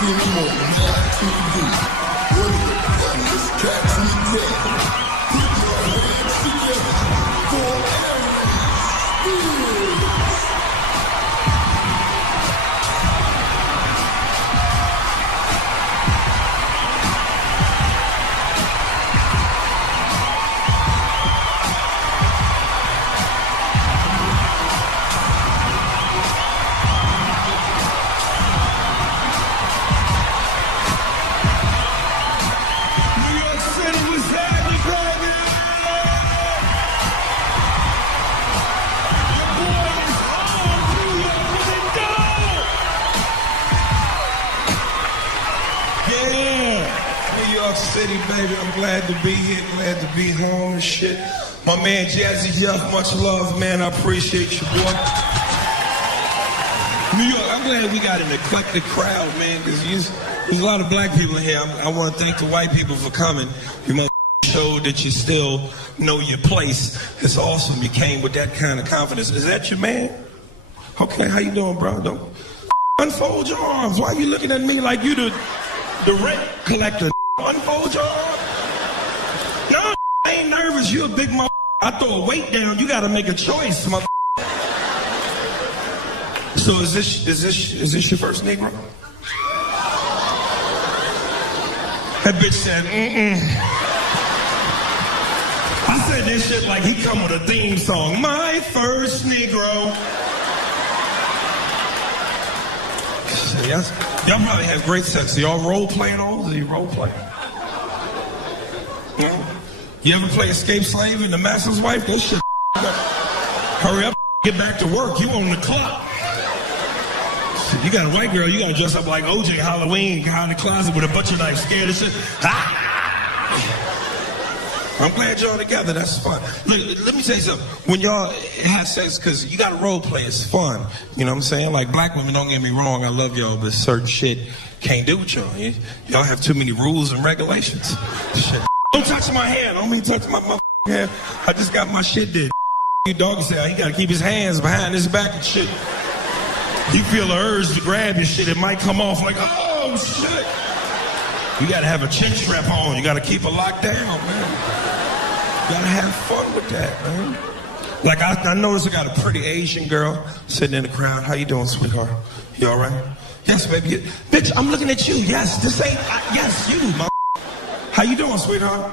Anymore, Mad TV. What is it? And this cat TV. Put your hands together for Aries. City, baby, I'm glad to be here, glad to be home and shit. My man Jazzy Jeff, much love, man. I appreciate you, boy. New York, I'm glad we got an eclectic crowd, man, because there's a lot of black people in here. I want to thank the white people for coming. You must show that you still know your place. It's awesome. You came with that kind of confidence. Is that your man? Okay, how you doing, bro? Don't unfold your arms. Why are you looking at me like you the rent collector? Unfold your arms. No, I ain't nervous. You a big mother. I throw a weight down. You got to make a choice, mother. So is this your first Negro? That bitch said, I said this shit like he come with a theme song. My first Negro. Yes. Y'all probably have great sex. Do y'all role play at all? Do you role play? No? You ever play Escape Slave and the Master's Wife? That shit. Hurry up, get back to work. You on the clock. You got a white girl, you gotta dress up like OJ Halloween, go in the closet with a butcher knife, scared of shit. Ah! I'm glad y'all together, that's fun. Look, let me tell you something. When y'all have sex, because you got to role play, it's fun. You know what I'm saying? Like black women, don't get me wrong, I love y'all, but certain shit can't do with y'all. Y'all have too many rules and regulations. Shit. Don't touch my hair, don't mean touch my hair. I just got my shit did. You doggy style, he got to keep his hands behind his back and shit. You feel the urge to grab your shit, it might come off like, oh shit. You got to have a chin strap on, you got to keep it locked down, man. Gotta have fun with that, man. Like, I noticed I got a pretty Asian girl sitting in the crowd. How you doing, sweetheart? You all right? Yes, baby. Bitch, I'm looking at you. Yes, this ain't, yes, you, my. How you doing, sweetheart?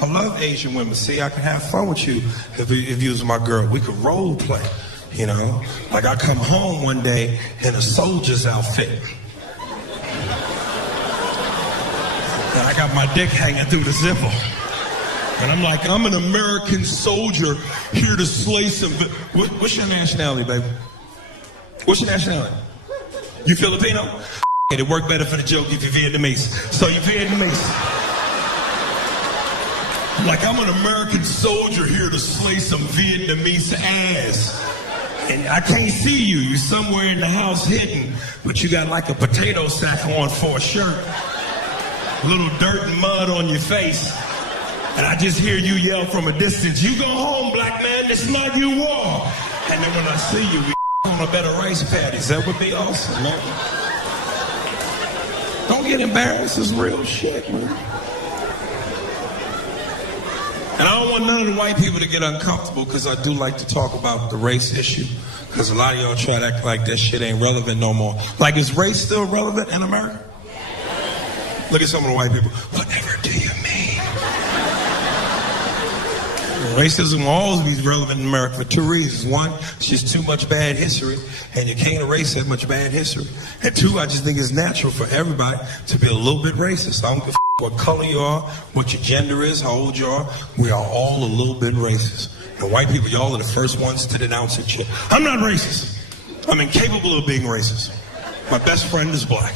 I love Asian women. See, I can have fun with you if you was my girl. We could role play, you know? Like, I come home one day in a soldier's outfit. And I got my dick hanging through the zipper. And I'm like, I'm an American soldier here to slay some... What's your nationality, baby? What's your nationality? You Filipino? It worked better for the joke if you're Vietnamese. So you're Vietnamese. I'm like, I'm an American soldier here to slay some Vietnamese ass. And I can't see you. You're somewhere in the house hidden. But you got like a potato sack on for a shirt. A little dirt and mud on your face. And I just hear you yell from a distance, you go home, black man, this is not your war. And then when I see you, we on a better rice patties. That would be awesome, man. Don't get embarrassed, it's real shit, man. And I don't want none of the white people to get uncomfortable because I do like to talk about the race issue. Because a lot of y'all try to act like that shit ain't relevant no more. Like, is race still relevant in America? Look at some of the white people. Whatever do you mean? Racism will always be relevant in America for two reasons. One, it's just too much bad history, and you can't erase that much bad history. And two, I just think it's natural for everybody to be a little bit racist. I don't give a what color you are, what your gender is, how old you are. We are all a little bit racist. And white people, y'all are the first ones to denounce it shit. I'm not racist. I'm incapable of being racist. My best friend is black.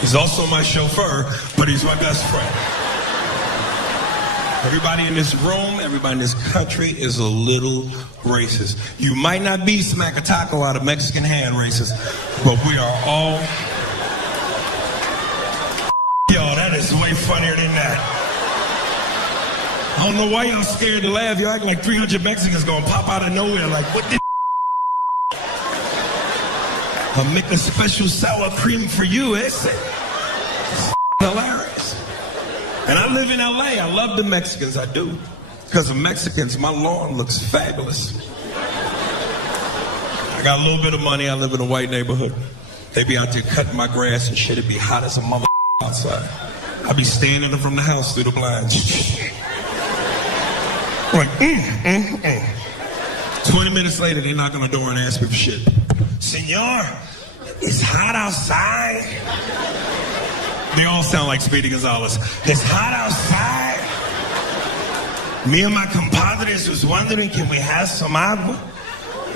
He's also my chauffeur, but he's my best friend. Everybody in this room, everybody in this country is a little racist. You might not be smack a taco out of Mexican hand racist, but we are all... Y'all, that is way funnier than that. I don't know why y'all scared to laugh. Y'all act like 300 Mexicans gonna pop out of nowhere like, what the... I'll make a special sour cream for you. It's hilarious. And I live in LA. I love the Mexicans. I do. Because of Mexicans, my lawn looks fabulous. I got a little bit of money. I live in a white neighborhood. They be out there cutting my grass and shit. It be hot as a mother outside. I be standing from the house through the blinds. Like, 20 minutes later, they knock on the door and ask me for shit. Senor, it's hot outside. They all sound like Speedy Gonzalez. It's hot outside. Me and my compadres was wondering, can we have some agua?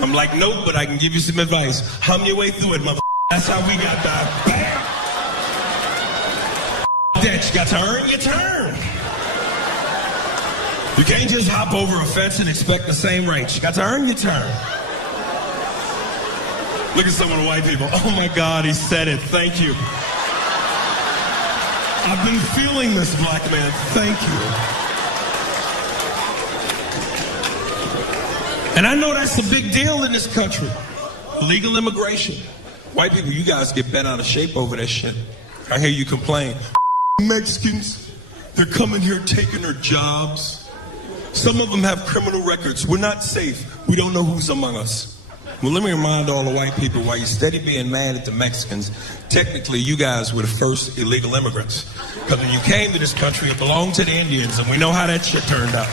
I'm like, nope, but I can give you some advice. Hum your way through it, mother. That's how we got that. Bam! That you got to earn your turn. You can't just hop over a fence and expect the same rates. You got to earn your turn. Look at some of the white people. Oh my God, he said it. Thank you. I've been feeling this, black man. Thank you. And I know that's a big deal in this country. Illegal immigration. White people, you guys get bent out of shape over that shit. I hear you complain. Mexicans, they're coming here taking their jobs. Some of them have criminal records. We're not safe. We don't know who's among us. Well, let me remind all the white people, while you're steady being mad at the Mexicans, technically you guys were the first illegal immigrants. Because when you came to this country, it belonged to the Indians, and we know how that shit turned out.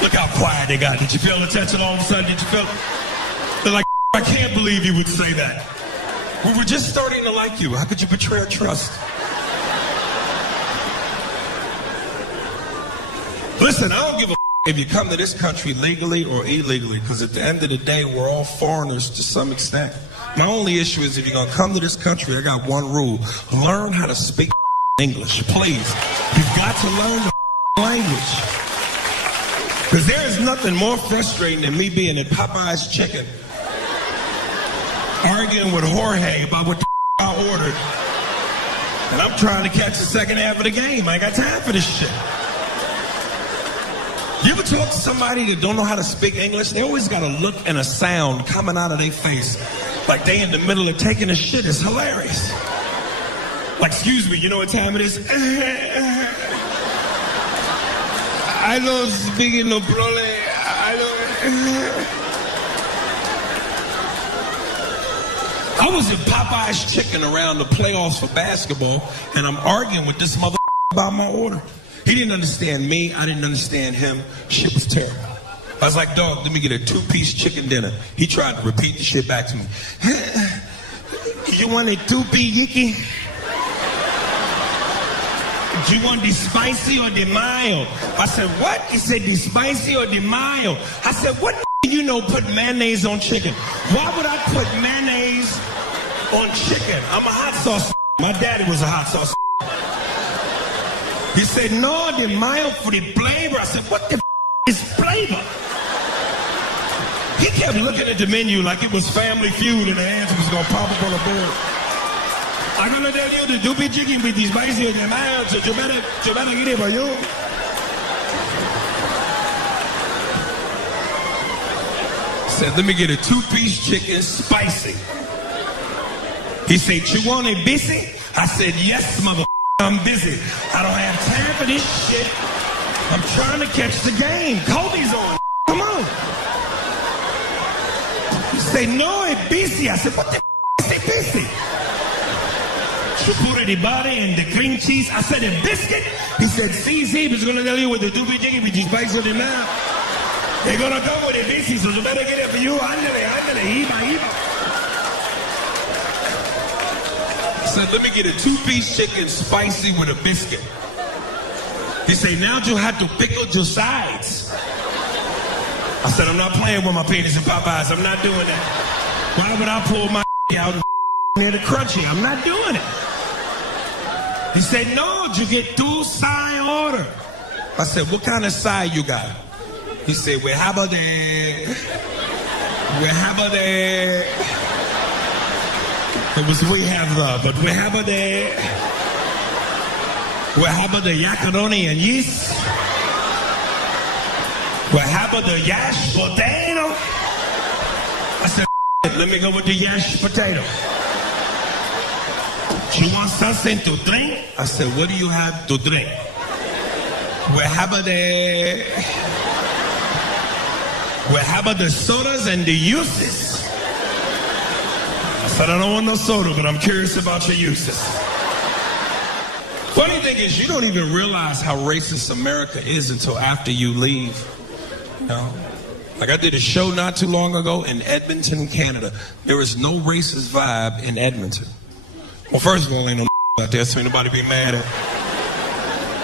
Look how quiet they got. Did you feel the tension all of a sudden? Did you feel? They're like, I can't believe you would say that. We were just starting to like you. How could you betray our trust? Listen, I don't give a if you come to this country legally or illegally, because at the end of the day, we're all foreigners to some extent. My only issue is if you're going to come to this country, I got one rule. Learn how to speak English, please. You've got to learn the language. Because there is nothing more frustrating than me being at Popeye's Chicken, arguing with Jorge about what the I ordered. And I'm trying to catch the second half of the game. I ain't got time for this shit. You ever talk to somebody that don't know how to speak English? They always got a look and a sound coming out of their face. Like they in the middle of taking a shit. It's hilarious. Like, excuse me, you know what time it is? I don't speak no prole. I was at Popeye's Chicken around the playoffs for basketball, and I'm arguing with this mother about my order. He didn't understand me. I didn't understand him. Shit was terrible. I was like, dog, let me get a 2-piece chicken dinner. He tried to repeat the shit back to me. You want a 2-piece yicky? Do you want the spicy or the mild? I said, what? He said, the spicy or the mild? I said, what you know put mayonnaise on chicken? Why would I put mayonnaise on chicken? I'm a hot sauce. My daddy was a hot sauce. He said, no, the mild for the flavor. I said, what the is flavor? He kept looking at the menu like it was Family Feud and the answer was going to pop up on the board. I'm going to tell you the doopy chicken with the spicy and the mild, so you better get it for you. Said, let me get a 2-piece chicken spicy. He said, you want it busy? I said, yes, mother. I'm busy. I don't have time for this shit. I'm trying to catch the game. Kobe's on. Come on. He said, no, it's busy. I said, what the is it busy? She put the body and the cream cheese. I said, a biscuit? He said, see, he's going to tell you with the doobie jiggy with the spice of the mouth. They're going to come with the busy, so you better get it for you. Ándale, iba. I said, let me get a 2-piece chicken spicy with a biscuit. He said, now you have to pickle your sides. I said, I'm not playing with my penis and Popeyes. I'm not doing that. Why would I pull my out near the crunchy? I'm not doing it. He said, no, you get 2 side order. I said, what kind of side you got? He said, we have a It was we have but we have a day. We have the yakaroni and yeast. We have the yash potato. I said, Let me go with the mashed potato. You want something to drink? I said, what do you have to drink? We have the sodas and the uses. I said, I don't want no soda, but I'm curious about your uses. Funny thing is, you don't even realize how racist America is until after you leave. You know? Like I did a show not too long ago in Edmonton, Canada. There is no racist vibe in Edmonton. Well, first of all, ain't no out there, so ain't nobody be mad at.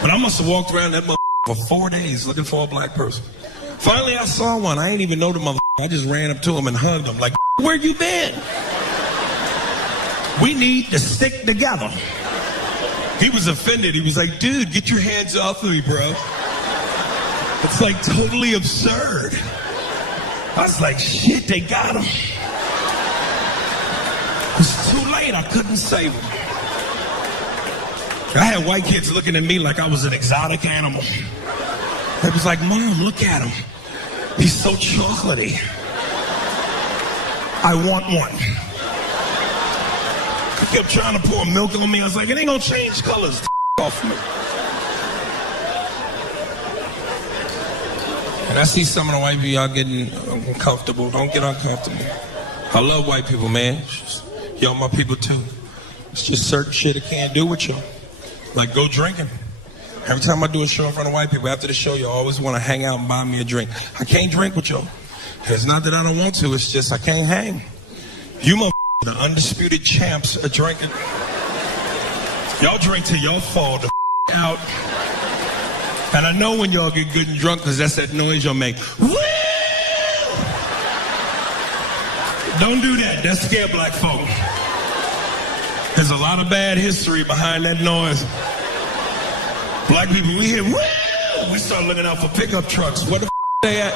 But I must have walked around that for 4 days looking for a black person. Finally, I saw one. I ain't even know the motherfucker. I just ran up to him and hugged him like, where you been? We need to stick together. He was offended. He was like, dude, get your hands off of me, bro. It's like totally absurd. I was like, shit, they got him. It was too late. I couldn't save him. I had white kids looking at me like I was an exotic animal. They was like, Mom, look at him. He's so chocolatey. I want one. He kept trying to pour milk on me. I was like, it ain't gonna change colors. Off me. And I see some of the white people, y'all getting uncomfortable. Don't get uncomfortable. I love white people, man. Y'all my people too. It's just certain shit I can't do with y'all. Like go drinking. Every time I do a show in front of white people, after the show, you always want to hang out and buy me a drink. I can't drink with y'all. It's not that I don't want to, it's just I can't hang. You the undisputed champs are drinking. Y'all drink till y'all fall the out. And I know when y'all get good and drunk because that's that noise y'all make. Woo! Don't do that. That scare black folk. There's a lot of bad history behind that noise. Black people, we hear, woo! We start looking out for pickup trucks. Where the they at?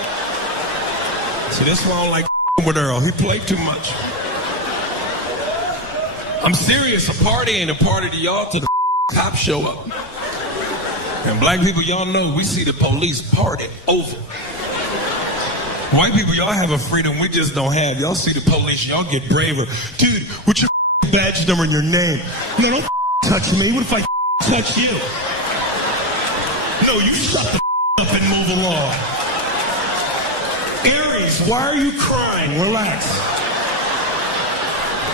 See, that's why I don't like with Earl. He played too much. I'm serious. A party ain't a party to y'all till the cops show up. And black people, y'all know we see the police party over. White people, y'all have a freedom we just don't have. Y'all see the police, y'all get braver. Dude, what's your badge number and your name? No, don't touch me. What if I touch you? No, you shut the up and move along. Aries, why are you crying? Relax.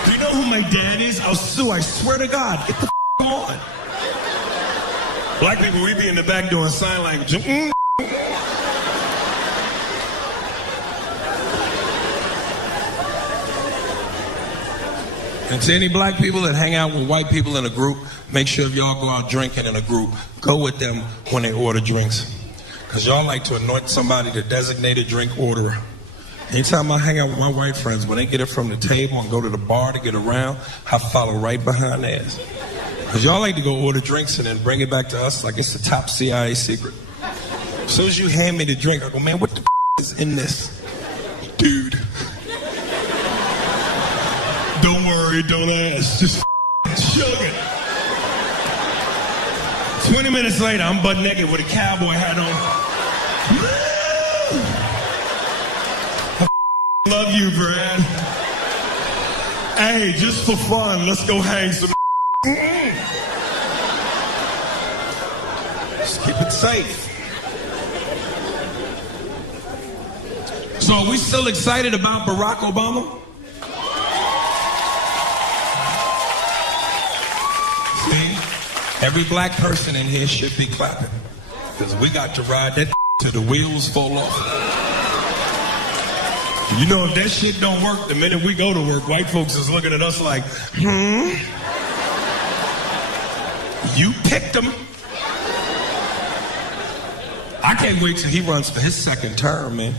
Do you know who my dad is? I'll sue. I swear to God. Get the on. Black people, we be in the back doing sign language. And to any black people that hang out with white people in a group, make sure if y'all go out drinking in a group, go with them when they order drinks. Because y'all like to anoint somebody the designated drink orderer. Anytime I hang out with my white friends, when they get it from the table and go to the bar to get around, I follow right behind theirs. Because y'all like to go order drinks and then bring it back to us like it's the top CIA secret. As soon as you hand me the drink, I go, man, what the is in this? Dude. Don't worry, don't ask. Just chug it. 20 minutes later, I'm butt naked with a cowboy hat on. I love you, Brad. Hey, just for fun, let's go hang some. Just keep it safe. So are we still excited about Barack Obama? See, every black person in here should be clapping. Because we got to ride that till the wheels fall off. You know, if that shit don't work, the minute we go to work, white folks is looking at us like, you picked him. I can't wait till he runs for his second term, man.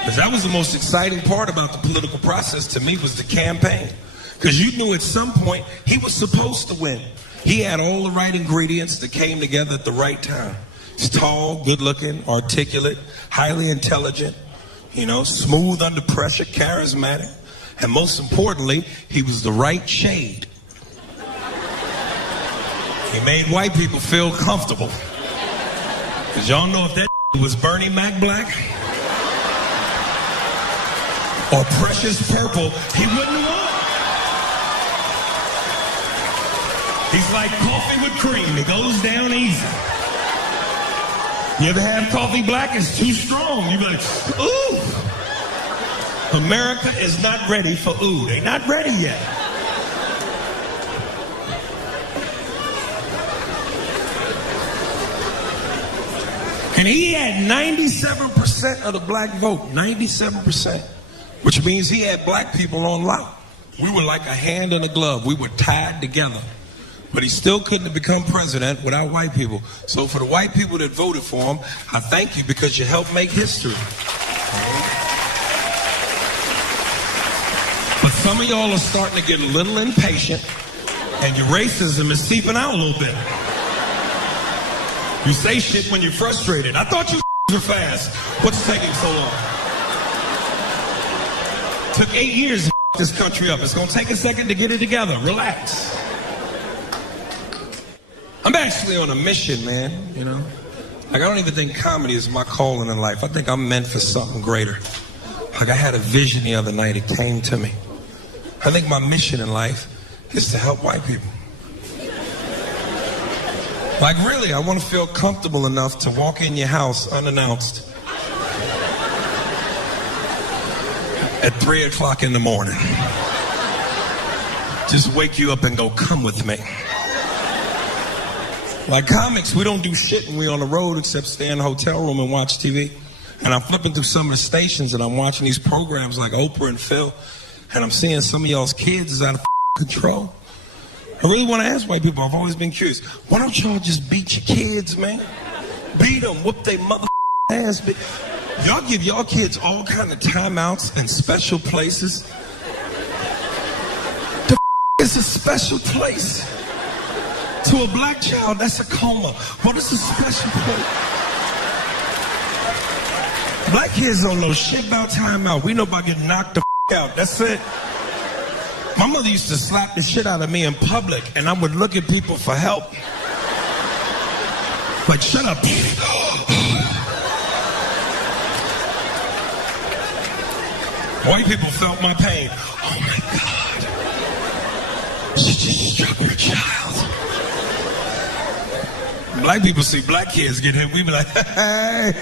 Because that was the most exciting part about the political process to me was the campaign. Because you knew at some point he was supposed to win. He had all the right ingredients that came together at the right time. He's tall, good looking, articulate, highly intelligent, you know, smooth under pressure, charismatic. And most importantly, he was the right shade. He made white people feel comfortable. Because y'all know if that was Bernie Mac black, or precious purple, he wouldn't want. He's like coffee with cream. It goes down easy. You ever have coffee black? It's too strong. You be like, ooh. America is not ready for ooh. They're not ready yet. And he had 97% of the black vote, 97%, which means he had black people on lock. We were like a hand in a glove. We were tied together. But he still couldn't have become president without white people. So for the white people that voted for him, I thank you because you helped make history. But some of y'all are starting to get a little impatient, and your racism is seeping out a little bit. You say shit when you're frustrated. I thought you were fast. What's taking so long? Took 8 years to this country up. It's going to take a second to get it together. Relax. I'm actually on a mission, man, you know. Like, I don't even think comedy is my calling in life. I think I'm meant for something greater. Like, I had a vision the other night. It came to me. I think my mission in life is to help white people. Like, really, I want to feel comfortable enough to walk in your house unannounced at 3 o'clock in the morning. Just wake you up and go, come with me. Like comics, we don't do shit when we're on the road except stay in a hotel room and watch TV. And I'm flipping through some of the stations and I'm watching these programs like Oprah and Phil, and I'm seeing some of y'all's kids is out of control. I really want to ask white people, I've always been curious, why don't y'all just beat your kids, man? Beat them, whoop they mother ass. Y'all give y'all kids all kind of timeouts and special places. The is a special place. To a black child, that's a coma. What is a special place? Black kids don't know shit about timeout. We know about getting knocked the out. That's it. My mother used to slap the shit out of me in public, and I would look at people for help. Like, shut up. White people felt my pain. Oh my God. She just struck her child. Black people see black kids get hit. We be like, hey,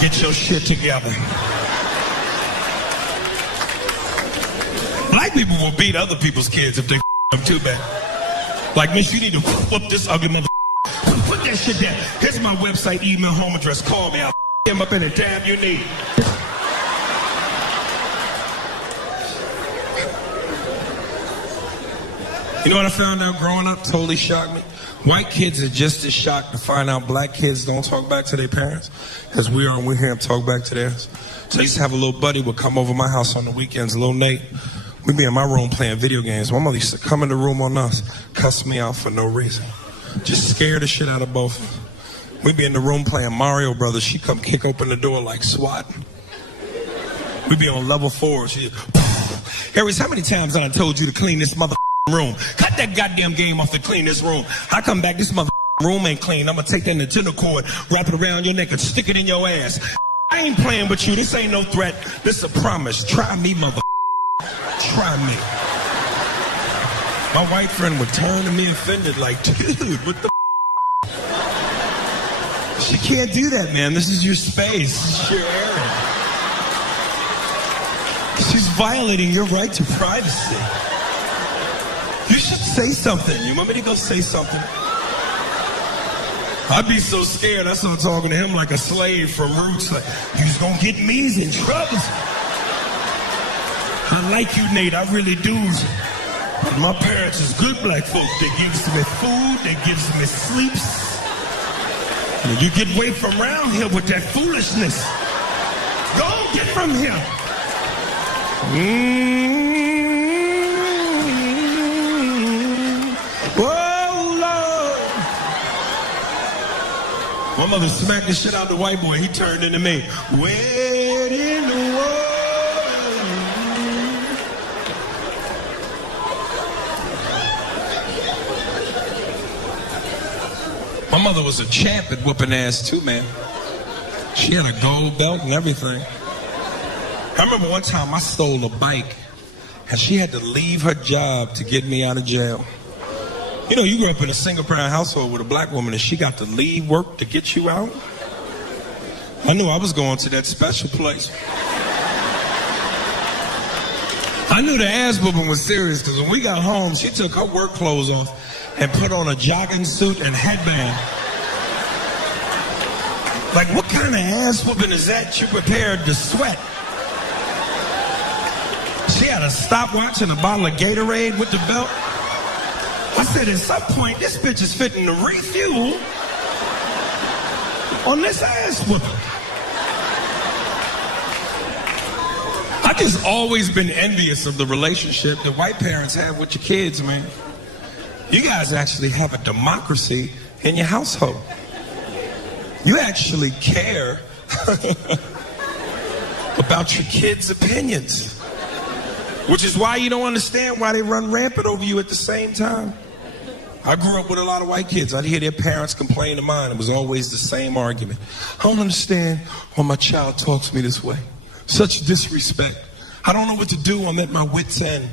get your shit together. Black people will beat other people's kids if they them too bad. Like, miss, you need to whoop this ugly mother. Put that shit down. Here's my website, email, home address. Call me. I'll him up any time you need. You know what I found out growing up? Totally shocked me. White kids are just as shocked to find out black kids don't talk back to their parents as we are, and we hear them talk back to theirs. So I used to have a little buddy would come over my house on the weekends, little Nate. We'd be in my room playing video games. My mother used to come in the room on us, cuss me out for no reason. Just scare the shit out of both of us. We'd be in the room playing Mario Brothers. She'd come kick open the door like SWAT. We'd be on level 4. She'd, Aries, how many times I told you to clean this mother room? Cut that goddamn game off and clean this room. I come back, this mother room ain't clean. I'm gonna take that Nintendo cord, wrap it around your neck and stick it in your ass. I ain't playing with you. This ain't no threat. This is a promise. Try me, mother. Try me. My white friend would turn to me offended like, dude, what the She can't do that, man. This is your space. This is your area. She's violating your right to privacy. You should say something. You want me to go say something? I'd be so scared. I started talking to him like a slave from Roots. Like, he's gonna get me in trouble. I like you, Nate. I really do. But my parents is good black folk. They gives me food. They gives me sleeps. And you get away from around here with that foolishness. Go get from here. My mother smacked the shit out of the white boy. He turned into me. Where in the world? My mother was a champ at whooping ass too, man. She had a gold belt and everything. I remember one time I stole a bike, and she had to leave her job to get me out of jail. You know, you grew up in a single-parent household with a black woman, and she got to leave work to get you out. I knew I was going to that special place. I knew the ass whooping was serious, because when we got home, she took her work clothes off and put on a jogging suit and headband. Like, what kind of ass whooping is that you prepared to sweat? She had a stopwatch and a bottle of Gatorade with the belt. I said, at some point, this bitch is fitting to refuel on this ass whooping. I just always been envious of the relationship that white parents have with your kids, man. You guys actually have a democracy in your household. You actually care about your kids' opinions. Which is why you don't understand why they run rampant over you at the same time. I grew up with a lot of white kids. I'd hear their parents complain to mine. It was always the same argument. I don't understand why my child talks to me this way. Such disrespect. I don't know what to do. I'm at my wit's end.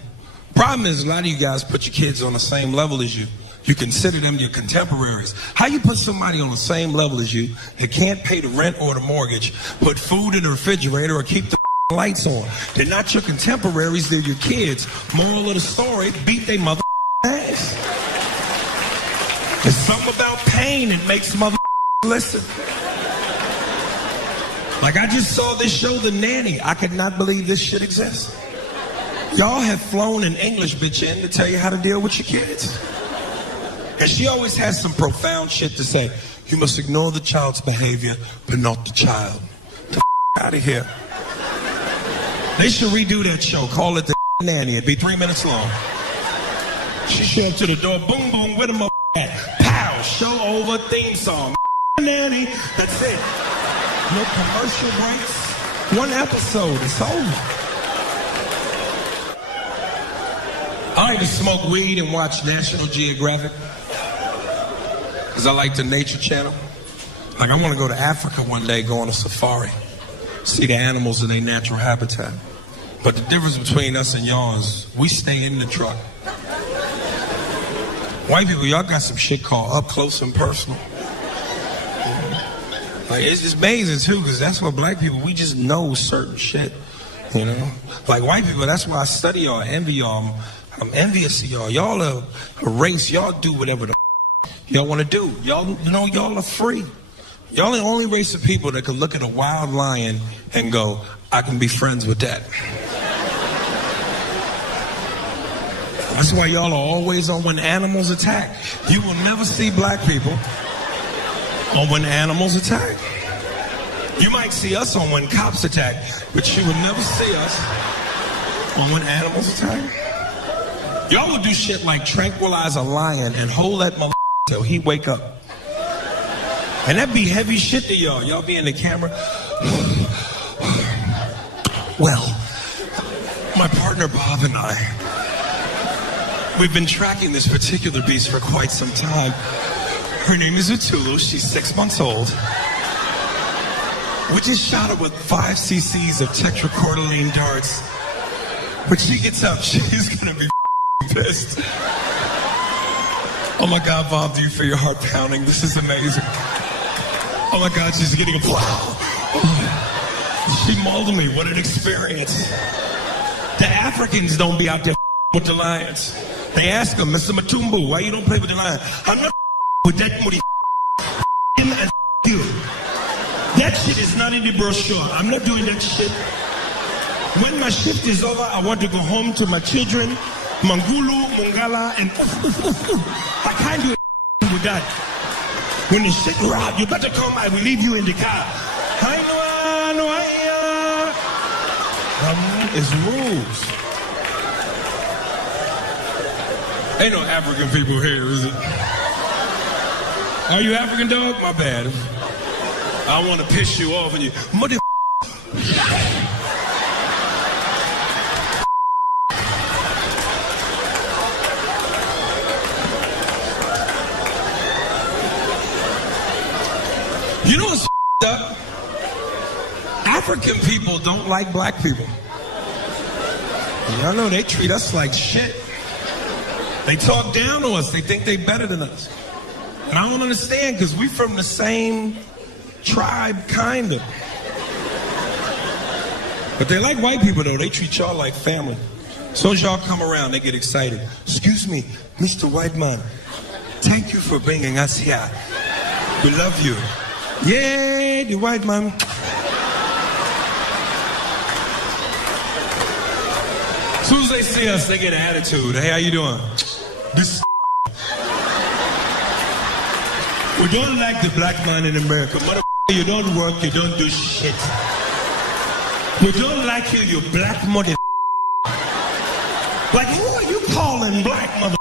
Problem is, a lot of you guys put your kids on the same level as you. You consider them your contemporaries. How you put somebody on the same level as you that can't pay the rent or the mortgage, put food in the refrigerator, or keep the lights on? They're not your contemporaries, they're your kids. Moral of the story, beat they mother ass. There's something about pain that makes mother listen. Like, I just saw this show, The Nanny. I could not believe this shit exists. Y'all have flown an English bitch in to tell you how to deal with your kids. And she always has some profound shit to say. You must ignore the child's behavior, but not the child. The out of here. They should redo that show. Call it The Nanny. It'd be 3 minutes long. She showed up to the door. Boom, boom. Where the mother at? Pow. Show over. Theme song. Nanny. That's it. No commercial breaks. One episode. It's over. I like to smoke weed and watch National Geographic, because I like the Nature Channel. Like, I want to go to Africa one day, go on a safari, see the animals in their natural habitat. But the difference between us and y'all is we stay in the truck. White people, y'all got some shit called up close and personal. Like, it's just amazing too, because that's what black people, we just know certain shit, you know? Like, white people, that's why I study y'all, envy y'all. I'm envious of y'all. Y'all are a race. Y'all do whatever the y'all want to do. Y'all know y'all are free. Y'all are the only race of people that can look at a wild lion and go, I can be friends with that. That's why y'all are always on when animals attack. You will never see black people on when animals attack. You might see us on when cops attack, but you will never see us on when animals attack. Y'all would do shit like tranquilize a lion and hold that mother till he wake up. And that'd be heavy shit to y'all. Y'all be in the camera. Well, my partner Bob and I, we've been tracking this particular beast for quite some time. Her name is Utulu. She's 6 months old. We just shot her with 5 cc's of tetracordyline darts. When she gets up, she's gonna be pissed. Oh my God, Bob, do you feel your heart pounding? This is amazing. Oh my God, she's getting a wow. She mauled me. What an experience. The Africans don't be out there with the lions. They ask them, Mr. Matumbu, why you don't play with the lion? I'm not with that moody and you. That shit is not in the brochure. I'm not doing that shit. When my shift is over, I want to go home to my children, Mangulu, Mungala, and I can't do it with that. When the shit rock, you better come, I will leave you in the car. It's rules. Ain't no African people here, is it? Are you African, dog? My bad. I want to piss you off and you, mother. You know what's up? African people don't like black people. Y'all know they treat us like shit. They talk down to us. They think they better than us. And I don't understand because we from the same tribe, kind of. But they like white people, though. They treat y'all like family. As soon as y'all come around, they get excited. Excuse me, Mr. White Man. Thank you for bringing us here. We love you. Yay, the white man. As soon as they see us, they get an attitude. Hey, how you doing? This we don't like the black man in America. Motherfucker, you don't work, you don't do shit. We don't like you, you black mother. Like, who are you calling black, mother?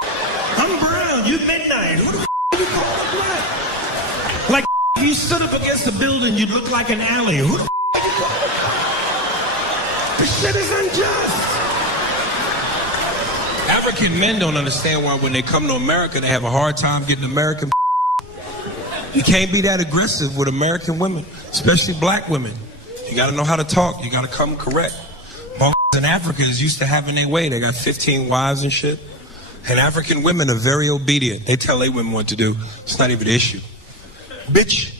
I'm brown, you midnight. Who the are you calling black? Like, if you stood up against a building, you'd look like an alley. Who the are you calling black? This shit is unjust. African men don't understand why when they come to America, they have a hard time getting American. You can't be that aggressive with American women, especially black women. You gotta know how to talk. You gotta come correct. And Africans used to having their way. They got 15 wives and shit. And African women are very obedient. They tell their women what to do. It's not even an issue. Bitch,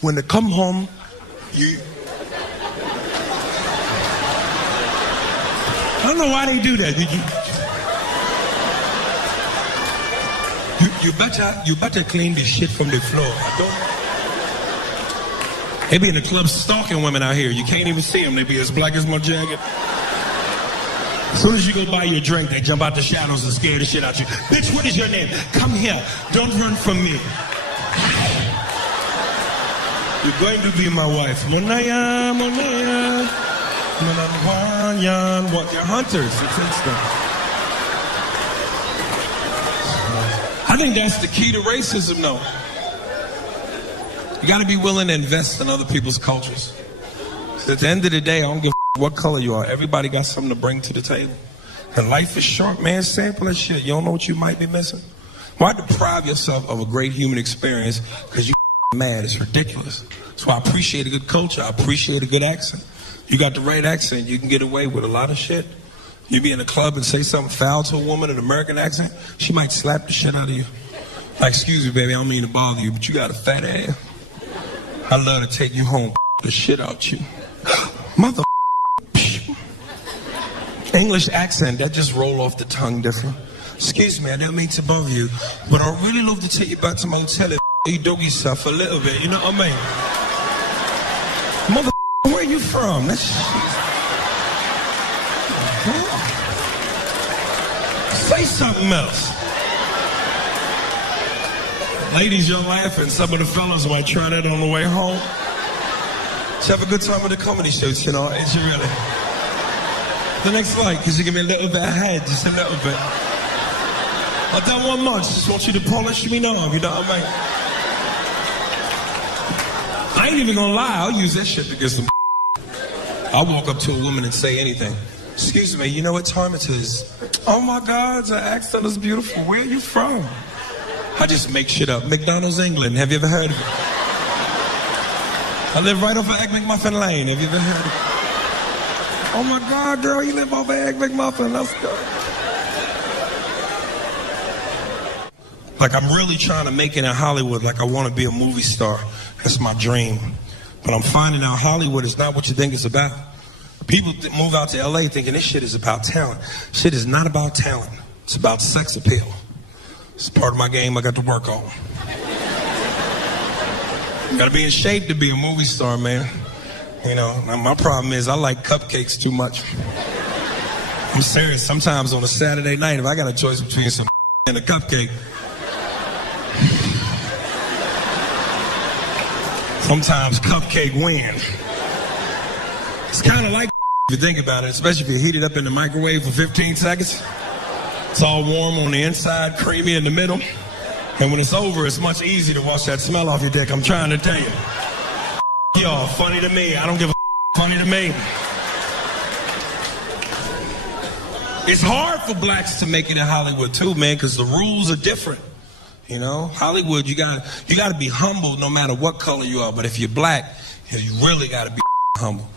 when they come home, you... I don't know why they do that. You better clean the shit from the floor. They be in the club stalking women out here. You can't even see them. They be as black as my jacket. As soon as you go buy your drink, they jump out the shadows and scare the shit out you. Bitch, what is your name? Come here. Don't run from me. You're going to be my wife. Monaya, Monaya. What? They're hunters. It's instant. I think that's the key to racism, though. You got to be willing to invest in other people's cultures. So at the end of the day, I don't give a what color you are. Everybody got something to bring to the table. And life is short, man. Sample that shit. You don't know what you might be missing. Why deprive yourself of a great human experience because you mad? It's ridiculous. So I appreciate a good culture. I appreciate a good accent. You got the right accent, you can get away with a lot of shit. You be in a club and say something foul to a woman in an American accent, she might slap the shit out of you. Like, excuse me, baby, I don't mean to bother you, but you got a fat ass. I'd love to take you home, the shit out you. Mother. English accent, that just roll off the tongue different. Excuse me, I don't mean to bother you, but I'd really love to take you back to my hotel and you dog yourself a little bit, you know what I mean? Mother, where you from? That's say something else. Ladies, you're laughing. Some of the fellas might try that on the way home. Did you have a good time at the comedy shoots, you know? Is you really? The next flight, because you give me a little bit of head, just a little bit. I don't want much, just want you to polish me off, you know what I mean? I ain't even gonna lie, I'll use that shit to get some. I'll walk up to a woman and say anything. Excuse me, you know what time it is? Oh my God, your accent is beautiful. Where are you from? I just make shit up. McDonald's, England. Have you ever heard of it? I live right off of Egg McMuffin Lane. Have you ever heard of it? Oh my God, girl, you live off of Egg McMuffin. Let's go. Like, I'm really trying to make it in Hollywood. Like, I want to be a movie star. That's my dream. But I'm finding out Hollywood is not what you think it's about. People move out to LA thinking this shit is about talent. Shit is not about talent. It's about sex appeal. It's part of my game I got to work on. You gotta be in shape to be a movie star, man. You know, my problem is I like cupcakes too much. I'm serious. Sometimes on a Saturday night, if I got a choice between some and a cupcake, sometimes cupcake win. It's kind of like if you think about it, especially if you heat it up in the microwave for 15 seconds. It's all warm on the inside, creamy in the middle. And when it's over, it's much easier to wash that smell off your dick. I'm trying to tell you. Y'all, funny to me. I don't give a funny to me. It's hard for blacks to make it in Hollywood too, man, because the rules are different. You know, Hollywood, you gotta be humble no matter what color you are. But if you're black, you really gotta be humble,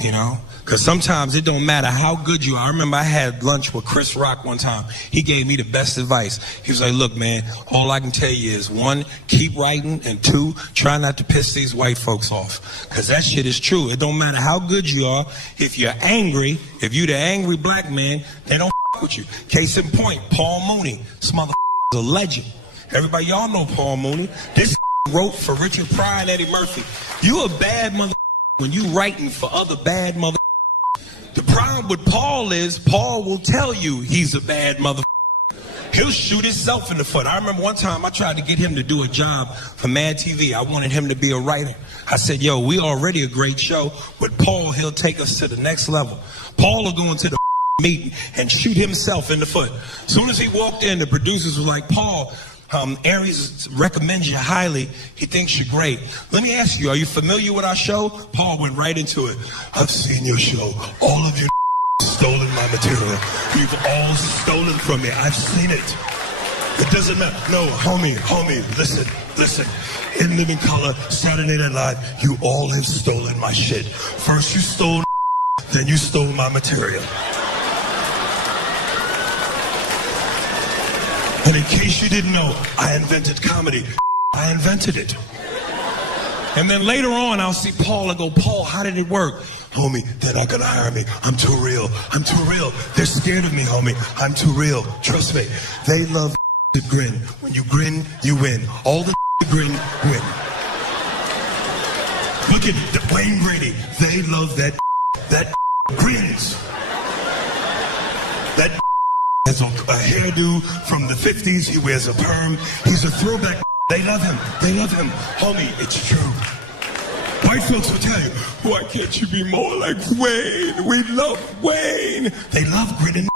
you know? Because sometimes it don't matter how good you are. I remember I had lunch with Chris Rock one time. He gave me the best advice. He was like, look, man, all I can tell you is, 1, keep writing, and 2, try not to piss these white folks off. Because that shit is true. It don't matter how good you are. If you're angry, if you're the angry black man, they don't with you. Case in point, Paul Mooney. This motherfucker is a legend. Everybody, y'all know Paul Mooney. This wrote for Richard Pryor and Eddie Murphy. You a bad motherfucker when you writing for other bad motherfuckers. The problem with Paul is, Paul will tell you he's a bad motherfucker. He'll shoot himself in the foot. I remember one time I tried to get him to do a job for Mad TV. I wanted him to be a writer. I said, yo, we already a great show. With Paul, he'll take us to the next level. Paul will go into the meeting and shoot himself in the foot. As soon as he walked in, the producers were like, Paul, Aries recommends you highly. He thinks you're great. Let me ask you, are you familiar with our show? Paul went right into it. I've seen your show. All of you stolen my material. You've all stolen from me. I've seen it. It doesn't matter. No, homie, listen. In Living Color, Saturday Night Live, you all have stolen my shit. First you stole, then you stole my material. And in case you didn't know, I invented comedy. I invented it. And then later on, I'll see Paul and go, Paul, how did it work? Homie, they're not gonna hire me. I'm too real. They're scared of me, homie. I'm too real. Trust me. They love to grin. When you grin, you win. All the grin, win. Look at Wayne Brady. They love that grins. That has a hairdo from the 50s. He wears a perm. He's a throwback. They love him. Homie, it's true. White folks will tell you, why can't you be more like Wayne? We love Wayne. They love grinning.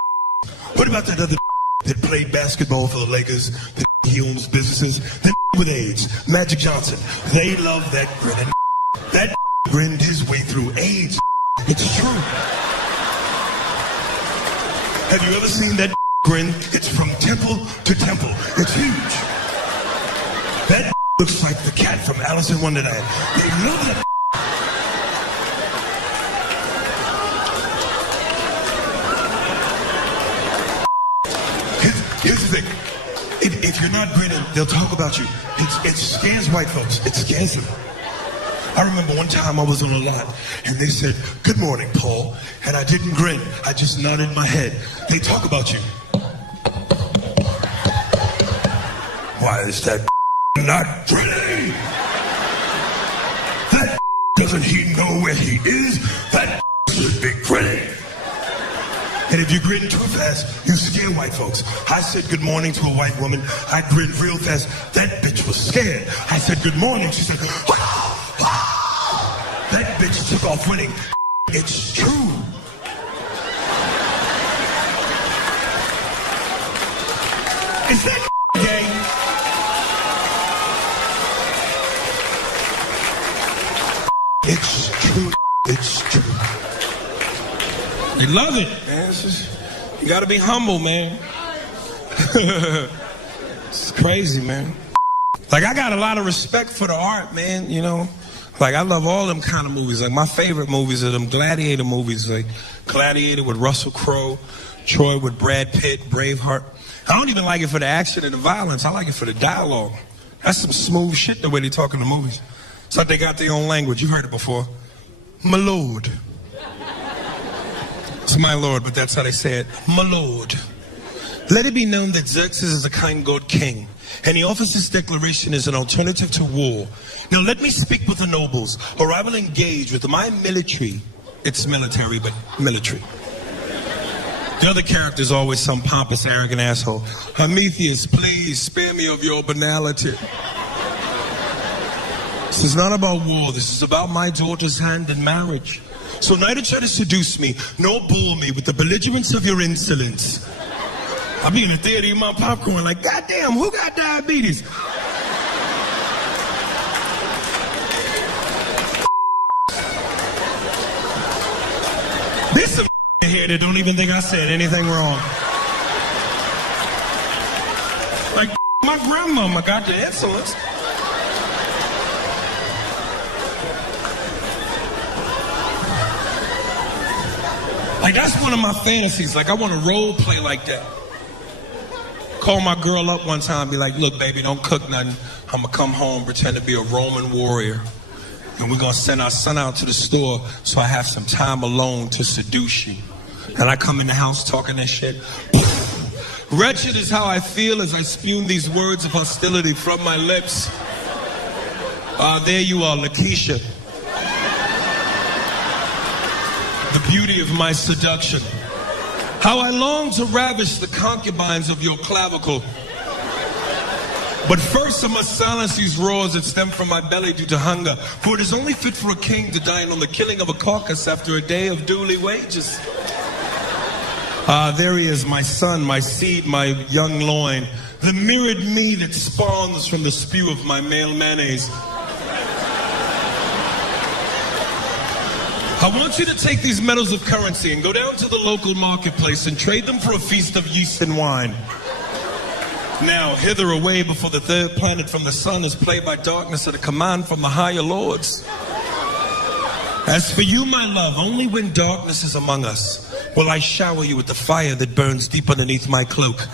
What about that other that played basketball for the Lakers, that he owns businesses, that with AIDS, Magic Johnson? They love that grinning. That grinned his way through AIDS. It's true. Have you ever seen that grin? It's from temple to temple. It's huge. That looks like the cat from Alice in Wonderland. They love that. Here's the thing. If you're not grinning, they'll talk about you. It scares white folks. It scares them. I remember one time I was on a lot, and they said, good morning, Paul. And I didn't grin. I just nodded my head. They talk about you. Why is that not grinning? That doesn't he know where he is? That should be grinning. And if you grin too fast, you scare white folks. I said good morning to a white woman. I grinned real fast. That bitch was scared. I said good morning. She said, that bitch took off running. It's true. Is that gay? It's true. It's true. They love it, man. It's just, you gotta be humble, man. It's crazy, man. Like, I got a lot of respect for the art, man, you know. Like, I love all them kind of movies. Like, my favorite movies are them gladiator movies. Like, Gladiator with Russell Crowe, Troy with Brad Pitt, Braveheart. I don't even like it for the action and the violence. I like it for the dialogue. That's some smooth shit, the way they talk in the movies. It's like they got their own language. You've heard it before. My lord. It's my lord, but that's how they say it. My lord. Let it be known that Xerxes is a kind god king, and he offers this declaration as an alternative to war. Now let me speak with the nobles, or I will engage with my military. It's military, but military. The other character is always some pompous, arrogant asshole. Prometheus, please, spare me of your banality. This is not about war. This is about my daughter's hand in marriage. So neither try to seduce me, nor bore me with the belligerence of your insolence. I'll be in the theater eating my popcorn like, goddamn, who got diabetes? There's some here that don't even think I said anything wrong. Like, my grandmama got the insolence. Like, that's one of my fantasies. Like, I want to role play like that. Call my girl up one time, be like, look, baby, don't cook nothing. I'm going to come home, pretend to be a Roman warrior. And we're going to send our son out to the store so I have some time alone to seduce you. And I come in the house talking that shit. Wretched is how I feel as I spume these words of hostility from my lips. There you are, Lakeisha. The beauty of my seduction. How I long to ravish the concubines of your clavicle. But first I must silence these roars that stem from my belly due to hunger. For it is only fit for a king to dine on the killing of a carcass after a day of duly wages. There he is, my son, my seed, my young loin. The mirrored me that spawns from the spew of my male mayonnaise. I want you to take these metals of currency and go down to the local marketplace and trade them for a feast of yeast and wine. Now, hither away before the third planet from the sun is played by darkness at a command from the higher lords. As for you, my love, only when darkness is among us will I shower you with the fire that burns deep underneath my cloak.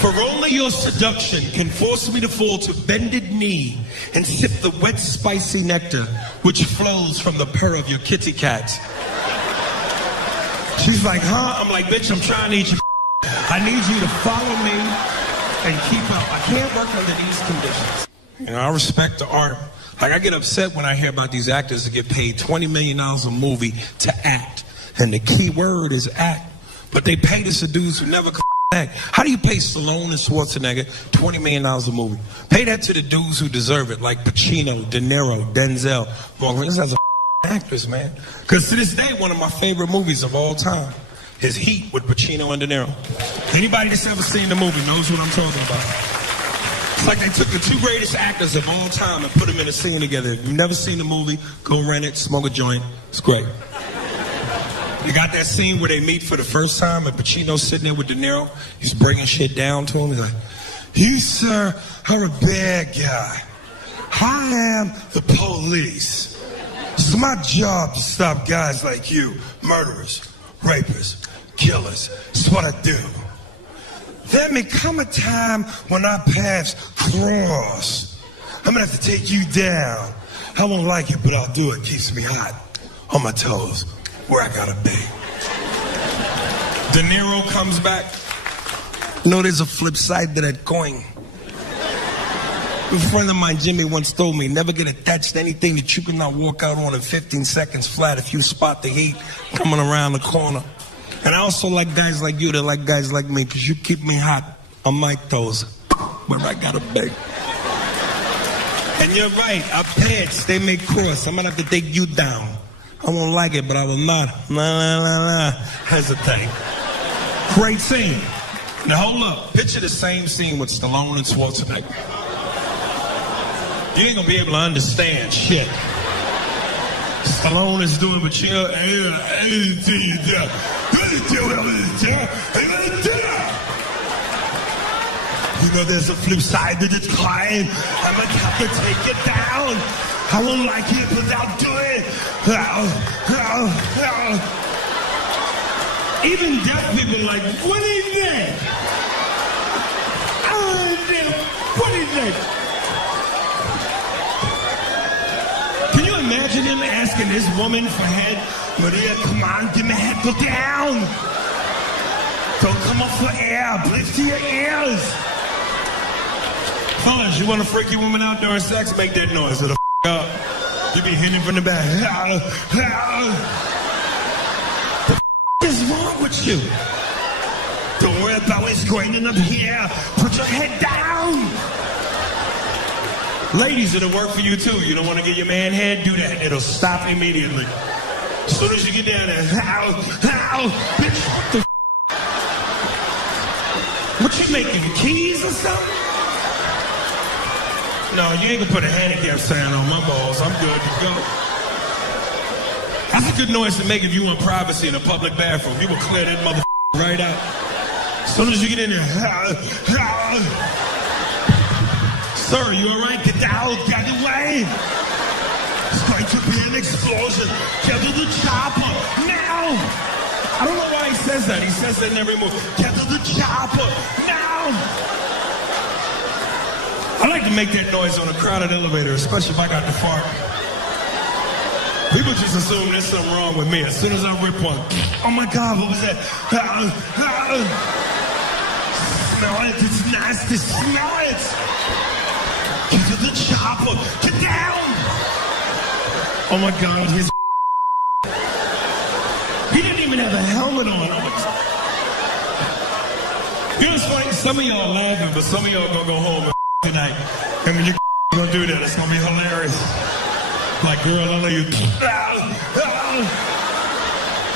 For only your seduction can force me to fall to bended knee and sip the wet, spicy nectar which flows from the purr of your kitty cat. She's like, huh? I'm like, bitch, I'm trying to eat your I need you to follow me and keep up. I can't work under these conditions. You know, I respect the art. Like, I get upset when I hear about these actors that get paid $20 million a movie to act. And the key word is act. But they pay this to dudes who never act. How do you pay Stallone and Schwarzenegger $20 million a movie? Pay that to the dudes who deserve it, like Pacino, De Niro, Denzel. Morgan, this guy's a actress, man. Because to this day, one of my favorite movies of all time is Heat with Pacino and De Niro. Anybody that's ever seen the movie knows what I'm talking about. It's like they took the two greatest actors of all time and put them in a scene together. If you've never seen the movie, go rent it, smoke a joint. It's great. You got that scene where they meet for the first time and Pacino's sitting there with De Niro. He's bringing shit down to him. He's like, you, sir, are a bad guy. I am the police. It's my job to stop guys like you, murderers, rapists, killers. It's what I do. There may come a time when our paths cross. I'm gonna have to take you down. I won't like it, but I'll do it. Keeps me hot on my toes, where I gotta be. De Niro comes back. You know, there's a flip side to that coin. A friend of mine, Jimmy, once told me, never get attached to anything that you cannot walk out on in 15 seconds flat if you spot the heat coming around the corner. And I also like guys like you that like guys like me, because you keep me hot on my toes, where I gotta be. And you're right, our paths, they may cross. I'm gonna have to take you down. I won't like it, but I will not hesitate. Great scene. Now hold up, picture the same scene with Stallone and Schwarzenegger. You ain't gonna be able to understand shit. Stallone is doing what you know, there's a flip side to this climb. I'm gonna have to take it down. I won't like it, but I'll do it. Even deaf people are like, what do you think? What do you think? Can you imagine him asking this woman for head? Maria, come on, give me head, go down. Don't come up for air, lift to your ears. Fellas, you want to freak your woman out during sex? Make that noise to the up. You be hitting from the back. What is wrong with you? Don't worry about what's going on up here. Put your head down. Ladies, it'll work for you too. You don't want to get your man head? Do that. It'll stop immediately. As soon as you get down there, bitch, what the what you making, keys or something? No, you ain't gonna put a handicap sign on my balls. I'm good to go. That's a good noise to make if you want privacy in a public bathroom. You will clear that motherfucker right out. As soon as you get in there, sir, you all right? Get out, get away. As going to be an explosion. Get to the chopper now. I don't know why he says that. He says that in every movie. Get to the chopper now. I like to make that noise on a crowded elevator, especially if I got to fart. People just assume there's something wrong with me. As soon as I rip one, oh my God, what was that? Smell it, it's nasty, smell it. Get to the chopper, get down. Oh my God, his he didn't even have a helmet on. You know what's funny? Some of y'all laughing, but some of y'all gonna go home tonight. And when you gonna do that, it's gonna be hilarious. Like, girl, I love you.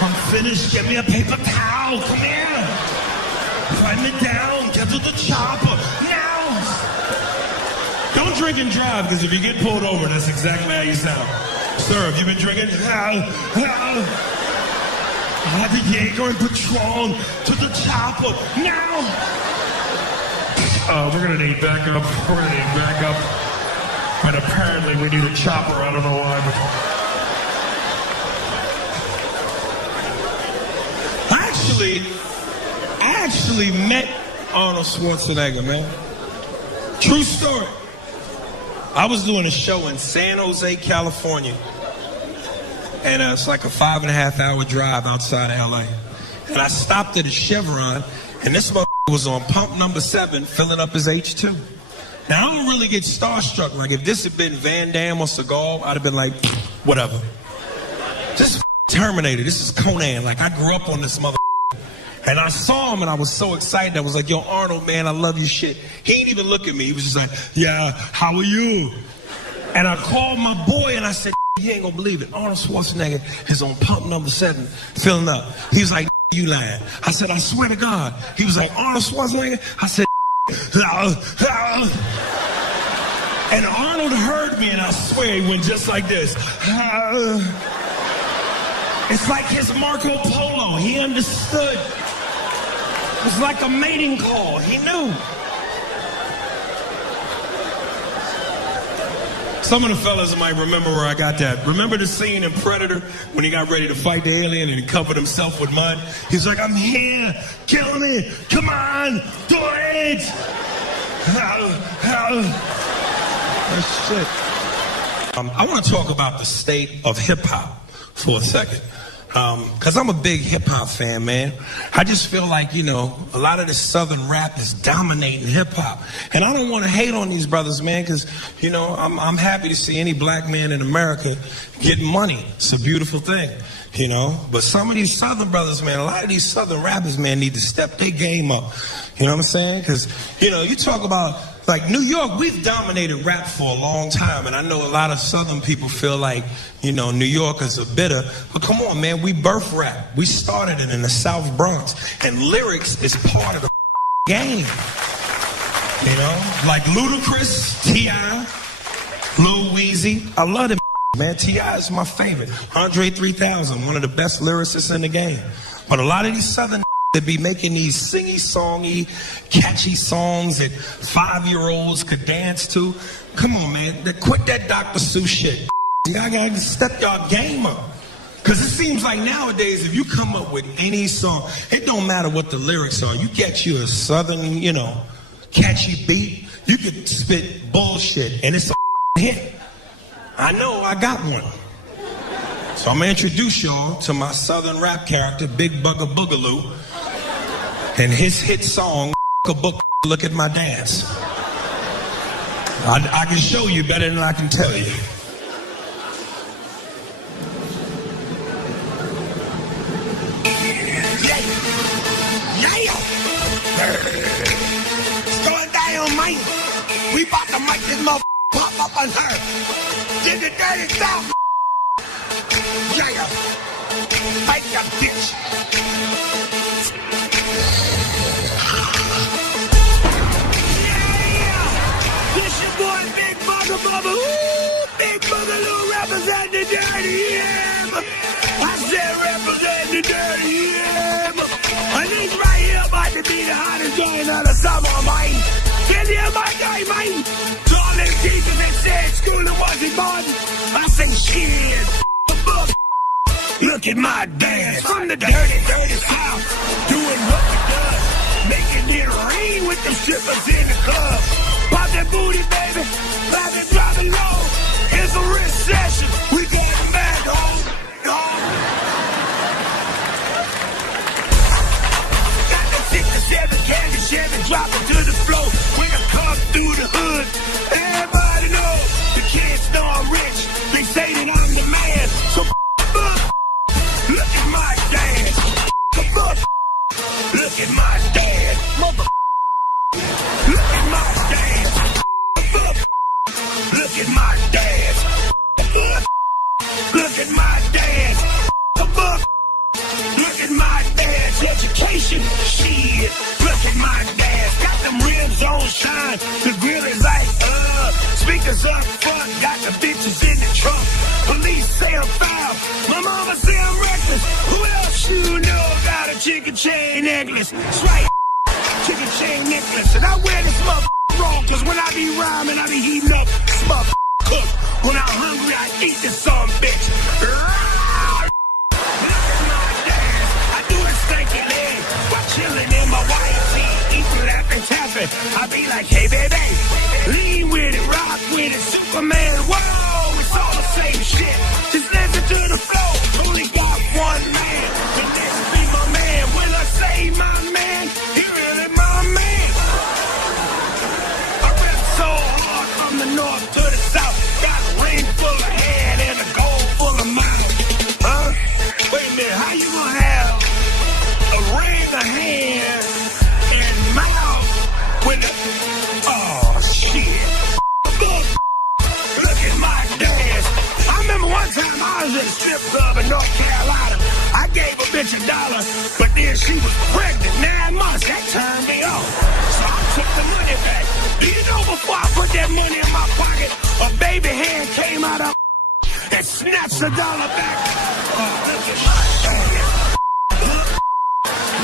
I'm finished. Get me a paper towel. Come here. Wipe me down. Get to the chopper. Now. Don't drink and drive, because if you get pulled over, that's exactly how you sound. Sir, have you been drinking? The Jaeger and Patron to the chopper. Now. We're going to need backup. We're going to need backup. But apparently we need a chopper. I don't know why. I actually met Arnold Schwarzenegger, man. True story. I was doing a show in San Jose, California. And it's like a 5.5 hour drive outside of LA. And I stopped at a Chevron, and this motherfucker was on pump number 7 filling up his H2. Now, I don't really get starstruck. Like, if this had been Van Damme or Seagal, I'd have been like, whatever. This is Terminator. This is Conan. Like, I grew up on this motherfucker. And I saw him, and I was so excited. I was like, yo, Arnold, man, I love your shit. He didn't even look at me. He was just like, yeah, how are you? And I called my boy, and I said, you ain't gonna believe it. Arnold Schwarzenegger is on pump number 7, filling up. He was like, you lying. I said, I swear to God. He was like, Arnold Schwarzenegger? I said, and Arnold heard me, and I swear he went just like this. It's like his Marco Polo. He understood. It was like a mating call. He knew. Some of the fellas might remember where I got that. Remember the scene in Predator when he got ready to fight the alien and he covered himself with mud? He's like, I'm here. Kill me. Come on. Do it. That's shit. I want to talk about the state of hip-hop for a second. Because I'm a big hip-hop fan, man. I just feel like, you know, a lot of this southern rap is dominating hip-hop. And I don't want to hate on these brothers, man, because, you know, I'm happy to see any black man in America get money. It's a beautiful thing, you know. But some of these southern brothers, man, a lot of these southern rappers, man, need to step their game up. You know what I'm saying? Because, you know, you talk about, like, New York, we've dominated rap for a long time, and I know a lot of southern people feel like, you know, New Yorkers are bitter, but come on, man, we birthed rap. We started it in the South Bronx, and lyrics is part of the game. You know, like Ludacris, T.I., Lil Weezy, I love them, man. T.I. is my favorite. Andre 3000, one of the best lyricists in the game. But a lot of these southern that be making these singy-songy, catchy songs that 5-year-olds could dance to. Come on, man. Quit that Dr. Seuss shit. Y'all gotta step y'all game up. Because it seems like nowadays, if you come up with any song, it don't matter what the lyrics are. You get you a southern, you know, catchy beat, you could spit bullshit, and it's a hit. I know, I got one. So I'm gonna introduce y'all to my southern rap character, Big Bugger Boogaloo, and his hit song, Look at My Dance. I can show you better than I can tell you. It's going down, man. We about to make this motherfucker pop up on her. Did the dirty stuff. Yeah. Fight your bitch. This your boy, Big Bugger Bubba. Ooh, Big Boogaloo represent the dirty M. I said represent the dirty M. And this right here about to be the hottest joint of the summer, man. Can you hear my guy, man? Darling, teachers that said schooling wasn't important. I say shit. Look at my dance from the dirty, dirty south, doing what we does, making it rain with the strippers in the club. Pop that booty, baby, drop it low. It's a recession, we going back home. Got the 67 candy Chevy, drop it to the floor. When I come through the hood, everybody know the kids know I'm rich. They say that I'm the man, so look at my dance. Look at my dance. Mother. Look at my dance. Look at my dance. Look at my dance. Look at my dance. Education. Shit. Look at my dance. Got them rims on shine. The grill is like, speakers up front. Got the bitches in the trunk. Police say I'm foul. My mama say I'm reckless. Who else you know got a chicken chain necklace? That's right, chicken chain necklace. And I wear this motherfucker wrong, cause when I be rhyming, I be heating up this motherfucker cook. When I'm hungry, I eat this son bitch. Look at my dance. I do the stanky leg while chilling in my white tee, eating, laughing, tapping. I be like, hey baby, lean with it, rock with it, Superman, whoa, it's all the same shit. Just listen to the flow. Only got one man. The next be my man. When I say my man, he really my man. I rap so hard from the north to the south. Got a ring full of head and a gold full of mouth. Huh? Wait a minute. How you gonna have a ring of hand and mouth when the... Oh, shit. Look at my dance. I remember one time I was at a strip club in North Carolina. I gave a bitch $1, but then she was pregnant 9 months. That turned me off. So I took the money back. Do you know before I put that money in my pocket, a baby hand came out of and snatched $1 back? Oh, look at my dance.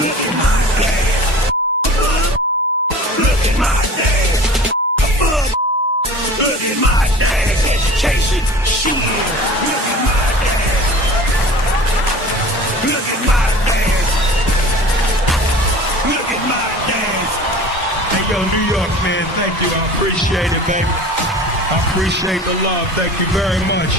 Look at my dance. Look at my dance. Look at my dance. Education. Shit. Look at my dance. Look at my dance. Look at my dance. Hey, yo, New York, man, thank you. I appreciate it, baby. I appreciate the love. Thank you very much.